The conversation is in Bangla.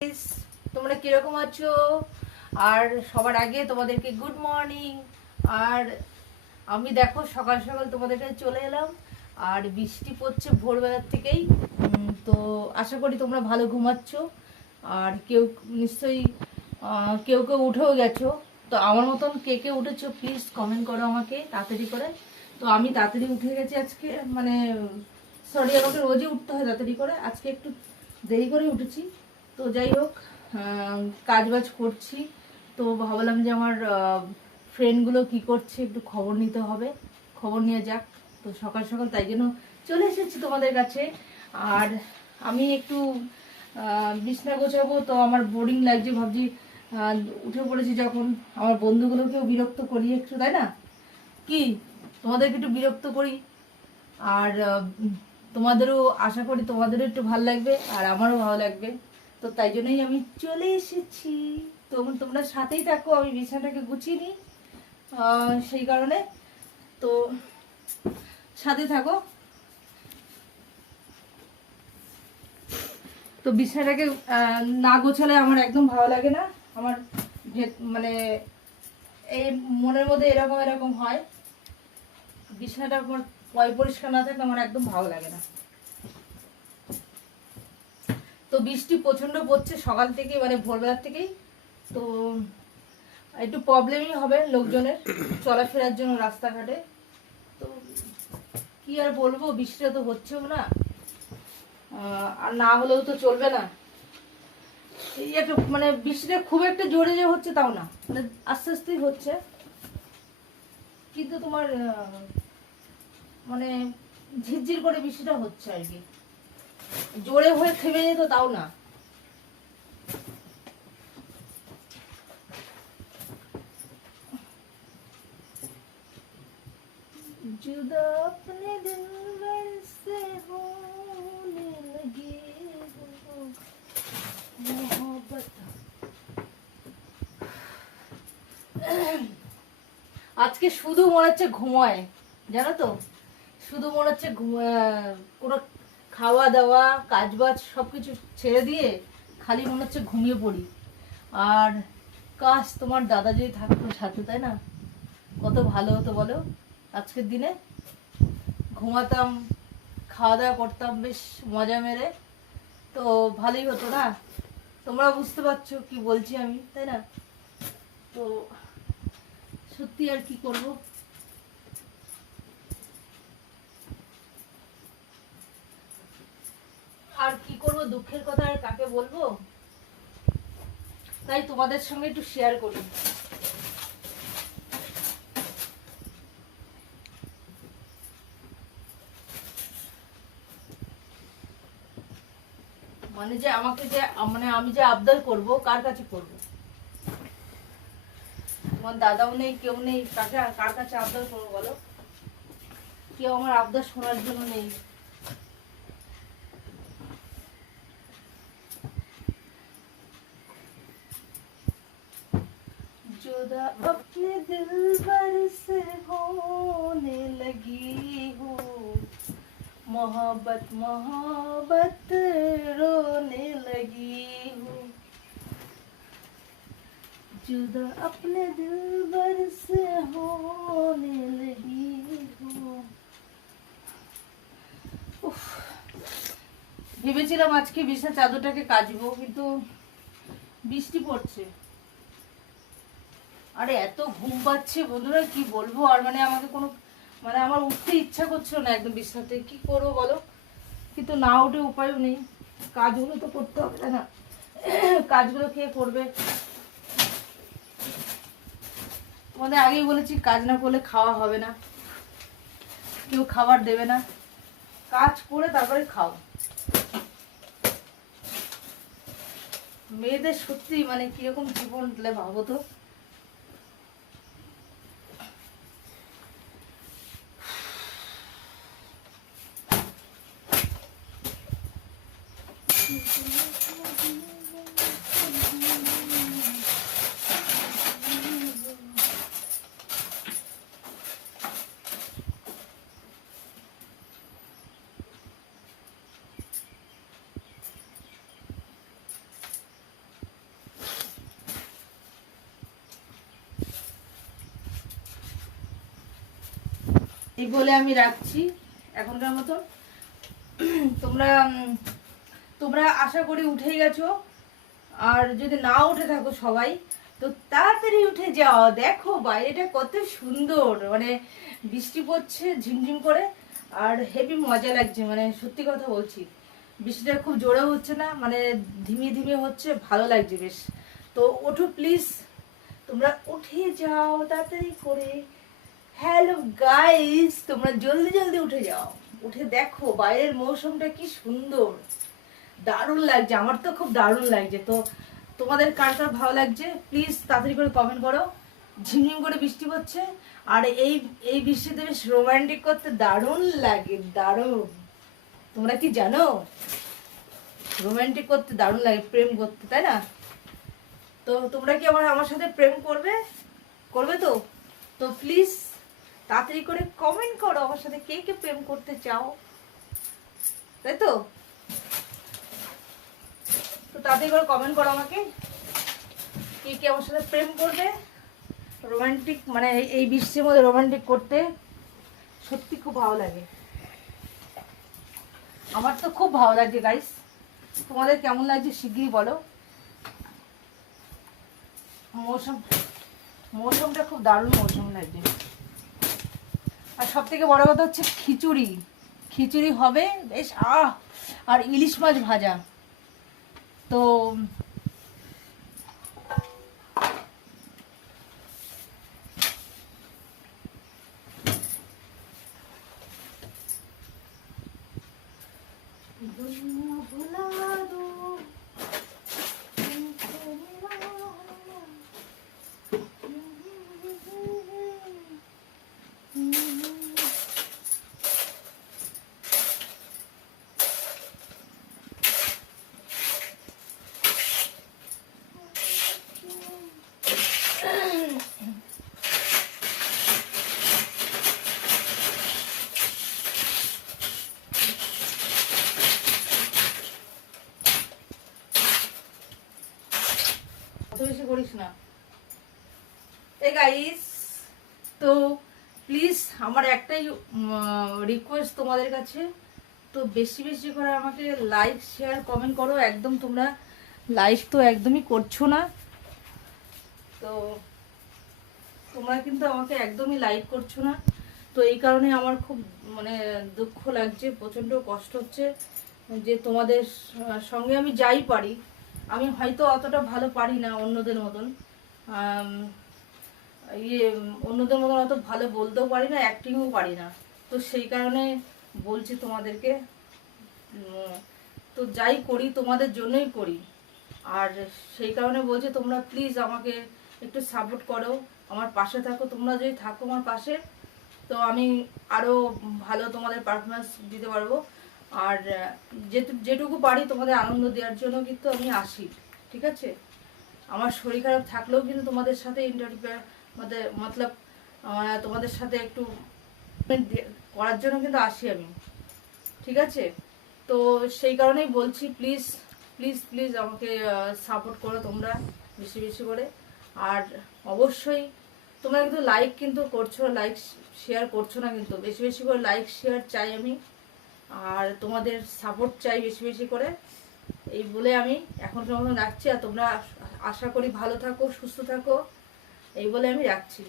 গাইস, তোমরা কিরকম আছো? আর সবার আগে তোমাদেরকে গুড মর্নিং। আর আমি দেখো সকাল সকাল তোমাদের কাছে চলে এলাম, আর বৃষ্টি পড়ছে ভোরবেলার থেকেই। তো আশা করি তোমরা ভালো ঘুমাচ্ছ, আর কেউ নিশ্চয়ই কেউ কেউ উঠেও গেছো। তো আমার মতন কে কে উঠেছো প্লিজ কমেন্ট করো আমাকে তাড়াতাড়ি করে। তো আমি তাড়াতাড়ি উঠে গেছি আজকে, মানে সরি, আমাকে রোজই উঠতে হয় তাড়াতাড়ি করে, আজকে একটু দেরি করে উঠেছি। তো যাই হোক, কাজ বাজ করছি। তো ভাবলাম যে আমার ফ্রেন্ডগুলো কি করছে একটু খবর নিতে হবে, খবর নিয়ে যাক। তো সকাল সকাল তাই জন্য চলে এসেছি তোমাদের কাছে। আর আমি একটু বিছনা গোছাবো, তো আমার বোরিং লাগছে, ভাবছি উঠে পড়েছি যখন আমার বন্ধুগুলোকেও বিরক্ত করি একটু, তাই না? কি তোমাদেরকে একটু বিরক্ত করি, আর তোমাদেরও আশা করি তোমাদেরও একটু ভালো লাগবে আর আমারও ভালো লাগবে। তো তাই জন্যই আমি চলে এসেছি। তো তোমরা সাথেই থাকো, আমি বিছানাটাকে গুছিয়ে নিই, সেই কারণে। তো সাথে থাকো। তো বিছানাটাকে না গোছালে আমার একদম ভালো লাগে না। আমার মানে এই মনের মধ্যে এরকম এরকম হয়, বিছানাটা আমার পরিষ্কার না থাকলে আমার একদম ভালো লাগে না। তো বৃষ্টি প্রচন্ড পড়ছে সকাল থেকে, মানে ভোরবেলার থেকেই। তো একটু প্রবলেমই হবে লোকজনের চলাফেরার জন্য রাস্তাঘাটে। তো কি আর বলবো, বৃষ্টিটা তো হচ্ছেও না, আর না হলেও তো চলবে না। এই একটু মানে বৃষ্টিটা খুব একটা জোরে যে হচ্ছে তাও না, মানে আস্তে আস্তেই হচ্ছে, কিন্তু তোমার মানে ঝিরঝির করে বৃষ্টিটা হচ্ছে আর কি, জোরে হয়ে থেমে যেত তাও না। जुदा अपने दिलबर से होने लगी हो मोहब्बत। আজকে শুধু মনে হচ্ছে ঘুমায়, জানো তো, শুধু মনে হচ্ছে কোনো খাওয়া দাওয়া কাজ বাজ সবকিছু ছেড়ে দিয়ে খালি মনে হচ্ছে ঘুমিয়ে পড়ি। আর কাশ তোমার দাদা যদি থাকতো সাথে, তাই না? কত ভালো হতো বলো, আজকের দিনে ঘুমাতাম, খাওয়া দাওয়া করতাম বেশ মজা মেরে, তো ভালোই হতো না? তোমরা বুঝতে পারছো কি বলছি আমি, তাই না? তো সত্যি আর কি করব। আর কি করব, দুঃখের কথা আর কাকে বলবো, তাই তোমাদের সঙ্গে একটু শেয়ার করি। মানে যে আমাকে যে মানে আমি যে আবদার করব, কার কাছে করব? তোমার দাদাও নেই, কেউ নেই, কার কাছে আবদার করবো বলো? কেউ আমার আবদার শোনার জন্য নেই। जुदा अपने दिलबर से होने लगी हूँ, मोहब्बत मोहब्बत रोने लगी हूँ, जुदा अपने दिलबर से होने लगी हूँ। উফ, ভেবেছিলাম আজকে বিছানা চাদরটাকে কাচবো, কিন্তু বৃষ্টি পড়ছে। আরে এত ঘুম পাচ্ছে বন্ধুরা, কি বলবো। আর মানে আমাকে কোনো, মানে আমার উঠতে ইচ্ছা করছিল না একদম বিছানাতে, কি করবো বলো? কিন্তু না উঠে উপায়ও নেই, কাজগুলো তো করতে হবে, তাই না? কাজগুলো কে করবে? তোমাদের আগেই বলেছি, কাজ না করলে খাওয়া হবে না, কেউ খাবার দেবে না, কাজ করে তারপরে খাও। মেয়েদের সত্যি মানে কিরকম জীবন ভাবো তো। এই বলে আমি রাখছি এখনকার মতো। তোমরা তোমরা আশা করি উঠেই গেছো, আর যদি না উঠে থাকো সবাই তো তাড়াতাড়ি উঠে যাও। দেখো বাইরেটা কত সুন্দর, মানে বৃষ্টি পড়ছে ঝিমঝিম করে, আর হেভি মজা লাগছে, মানে সত্যি কথা বলছি। বৃষ্টিটা খুব জোরে হচ্ছে না, মানে ধিমে ধিমে হচ্ছে, ভালো লাগছে বেশ। তো ওঠো প্লিজ, তোমরা উঠে যাও তাড়াতাড়ি করে। হ্যালো গাইস, তোমরা জলদি জলদি উঠে যাও, উঠে দেখো বাইরের মৌসুমটা কি সুন্দর, দারুণ লাগছে। আমার তো খুব দারুণ লাগছে। তো তোমাদের কার কার ভালো লাগছে প্লিজ তাড়াতাড়ি করে কমেন্ট করো। ঝিমঝিম করে বৃষ্টি পড়ছে, আর এই এই বৃষ্টিতে বেশ রোমান্টিক করতে দারুণ লাগে, দারুণ। তোমরা কি জানো রোমান্টিক করতে দারুণ লাগে, প্রেম করতে, তাই না? তো তোমরা কি আমার সাথে প্রেম করবে? করবে তো? তো প্লিজ তাড়াতাড়ি করে কমেন্ট করো আমার সাথে কে কে প্রেম করতে চাও, তাই তো? তো তাড়াতাড়ি করে কমেন্ট করো আমাকে কে কে আমার সাথে প্রেম করবে। রোমান্টিক মানে এই বৃষ্টির মধ্যে রোমান্টিক করতে সত্যি খুব ভালো লাগে। আমার তো খুব ভালো লাগছে গাইস, তোমাদের কেমন লাগছে শিগগিরই বলো। মৌসুমটা খুব দারুণ মৌসুম লাগছে। আর সব থেকে বড় কথা হচ্ছে খিচুড়ি, খিচুড়ি হবে বেশ, আর ইলিশ মাছ ভাজা। তো বেশি করিস না এই গাইস। তো প্লিজ আমার একটাই রিকোয়েস্ট তোমাদের কাছে, তো বেশি বেশি করে আমাকে লাইক শেয়ার কমেন্ট করো। একদম তোমরা লাইক তো একদমই করছো না, তো তোমরা কিন্তু আমাকে একদমই লাইক করছো না। তো এই কারণে আমার খুব মানে দুঃখ লাগছে, প্রচণ্ড কষ্ট হচ্ছে যে তোমাদের সঙ্গে আমি যাই পারি, আমি হয়তো অতটা ভালো পারি না অন্যদের মতন, অন্যদের মতন অত ভালো বলতেও পারি না, অ্যাক্টিংও পারি না। তো সেই কারণে বলছি তোমাদেরকে, তো যাই করি তোমাদের জন্যই করি। আর সেই কারণে বলছি তোমরা প্লিজ আমাকে একটু সাপোর্ট করো, আমার পাশে থাকো। তোমরা যদি থাকো আমার পাশে তো আমি আরও ভালো তোমাদের পারফরমেন্স দিতে পারবো। আর যেটুকু পারি তোমাদের আনন্দ দেওয়ার জন্য কিন্তু আমি আসি, ঠিক আছে? আমার শরীর খারাপ থাকলেও কিন্তু তোমাদের সাথে মতলব তোমাদের সাথে একটু করার জন্য কিন্তু আসি আমি, ঠিক আছে? তো সেই কারণেই বলছি প্লিজ প্লিজ প্লিজ আমাকে সাপোর্ট করো তোমরা বেশি বেশি করে। আর অবশ্যই তোমরা কিন্তু লাইক কিন্তু করছো, লাইক শেয়ার করছো না, কিন্তু বেশি বেশি করে লাইক শেয়ার চাই আমি, আর তোমাদের সাপোর্ট চাই বেশি বেশি করে। এই বলে আমি এখন রাখছি, আর তোমরা আশা করি ভালো থাকো, সুস্থ থাকো, এই বলে আমি রাখছি।